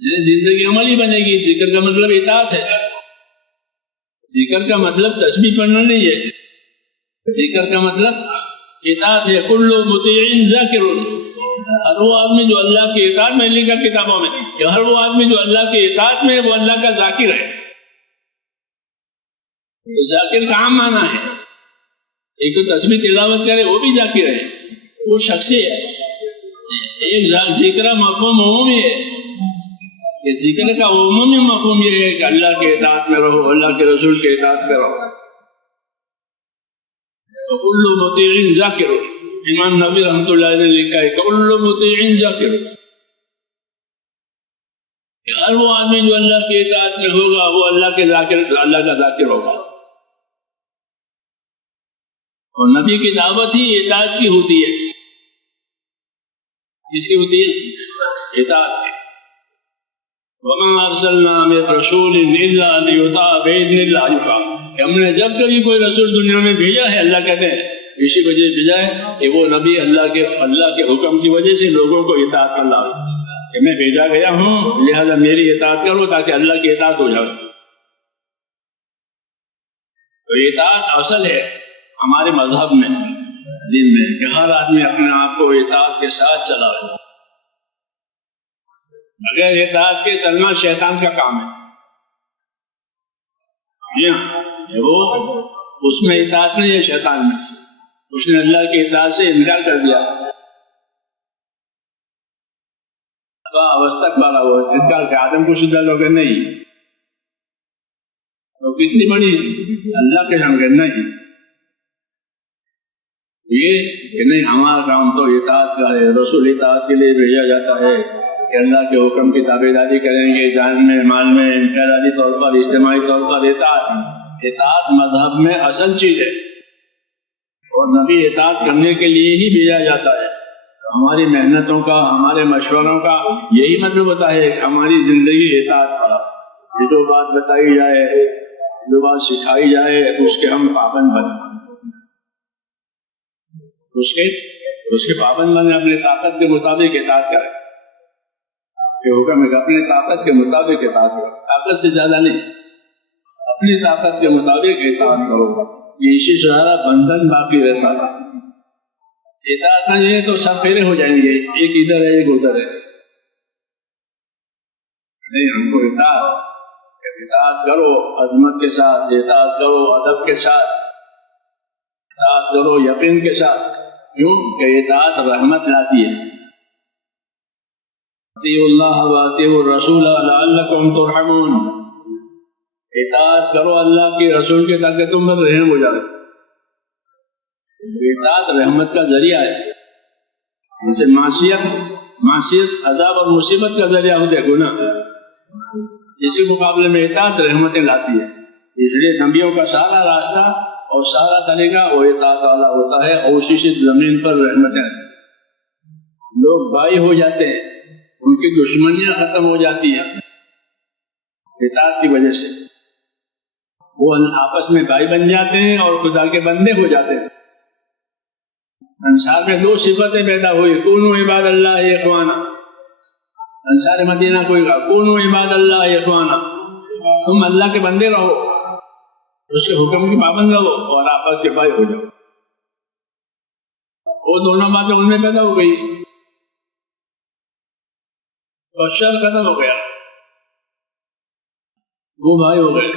زندگی عملی بنے گی. ذکر کا مطلب اطاعت ہے. ذکر کا مطلب تسبیح پڑھنا نہیں ہے. ذکر کا مطلب اطاعت ہے. کل مطیع ذاکر. ہر وہ آدمی جو اللہ کی اطاعت میں لکھا کتابوں میں کہ ہر وہ آدمی جو اللہ کی اطاعت میں وہ اللہ کا ذاکر ہے. تو ذاکر کا عام معنی ہے. ایک تو تسبیح تلاوت کرے وہ بھی ذاکر ہے، وہ شخصی ہے. ایک ذکر مفہوم عمومی ہے. ذکر کا عمومی مفہوم یہ ہے کہ اللہ کے اطاعت میں رہو، اللہ کے رسول کے اطاعت میں رہو. کل مطیع ذاکر. امام نبی رحمۃ اللہ علیہ نے لکھا ہے کل مطیع ذاکر. ہر وہ آدمی جو اللہ کے اطاعت میں ہوگا وہ اللہ کا ذاکر ہوگا. اور نبی کی دعوت ہی اطاعت کی ہوتی ہے. کس کی ہوتی ہے؟ اطاعت کی. وَمَا أَرْسَلْنَا مِن رَّسُولٍ إِلَّا لِيُطَاعَ بِإِذْنِ اللَّهِ. ہم نے جب کبھی کوئی رسول دنیا میں بھیجا ہے، اللہ کہتے ہیں اسی وجہ سے بھیجا ہے کہ وہ نبی اللہ کے حکم کی وجہ سے لوگوں کو اطاعت کر لا کہ میں بھیجا گیا ہوں لہذا میری اطاعت کرو تاکہ اللہ کی اطاعت ہو جائے. تو اطاعت اصل ہے ہمارے مذہب میں، دین میں، کہ ہر آدمی اپنے آپ کو اطاعت کے ساتھ چلائے. اگر اطاعت کے چلنا شیطان کا کام ہے، وہ اس میں اطاعت نہیں ہے. شیطان میں اس نے اللہ کی اطاعت سے انکار کر دیا. انکار کیا آدم کو شدہ لوگ نہیں تو کتنی بڑی اللہ کے ہم نہیں یہ کہ نہیں ہمارا کام تو اطاعت کا ہے. رسول اطاعت کے لیے بھیجا جاتا ہے کہ اللہ کے حکم کی تابعداری کریں گے، جان میں، مال میں، انفرادی طور پر، اجتماعی طور پر. اطاعت مذہب میں اصل چیز ہے اور نبی اطاعت کرنے کے لیے ہی بھیجا جاتا ہے. ہماری محنتوں کا، ہمارے مشوروں کا یہی مطلب ہوتا ہے کہ ہماری زندگی اطاعت پر. جو بات بتائی جائے، جو بات سکھائی جائے اس کے ہم پابند بنیں، اس کے پابند بنیں. اپنے طاقت کے مطابق اطاعت کریں. یہ حکم ہے کہ اپنے طاقت کے مطابق اطاعت کرو، طاقت سے زیادہ نہیں، اپنی طاقت کے مطابق اطاعت کرو. یہ اسی سے سارا بندھن باقی رہتا ہے. اطاعت نہیں ہے تو سب پھیرے ہو جائیں گے، ایک ادھر ہے ایک ادھر ہے. نہیں، ہم کو اطاعت کرو عظمت کے ساتھ، اطاعت کرو ادب کے ساتھ، اطاعت کرو یقین کے ساتھ. کیوں کہ اطاعت رحمت لاتی ہے. اطیعوا اللہ واطیعوا الرسول لعلکم ترحمون. اطاعت کرو اللہ کے رسول کے تاکہ تم پر رحم ہو جائے. اطاعت رحمت کا ذریعہ ہے. جیسے معصیت عذاب اور مصیبت کا ذریعہ ہوتے گناہ، اسی مقابلے میں اطاعت رحمتیں لاتی ہے. اس لیے نبیوں کا سارا راستہ اور سارا طریقہ وہ اطاعت والا ہوتا ہے اور اسی سے زمین پر رحمتیں آتی ہیں. لوگ بھائی ہو جاتے ہیں، ان کی دشمنیاں ختم ہو جاتی ہیں اطاعت کی وجہ سے. وہ آپس میں بھائی بن جاتے ہیں اور خدا کے بندے ہو جاتے ہیں. انصار میں 2 صفتیں پیدا ہوئی: کونوا عباد اللہ اخوانا. انصار مدینہ کوئی کہا کونوا عباد اللہ اخوانا، تم اللہ کے بندے رہو، اس کے حکم کی پابند رہو اور آپس کے بھائی ہو جاؤ. وہ دونوں باتیں ان میں پیدا ہو گئی اور شر ختم ہو گیا، وہ بھائی ہو گئے.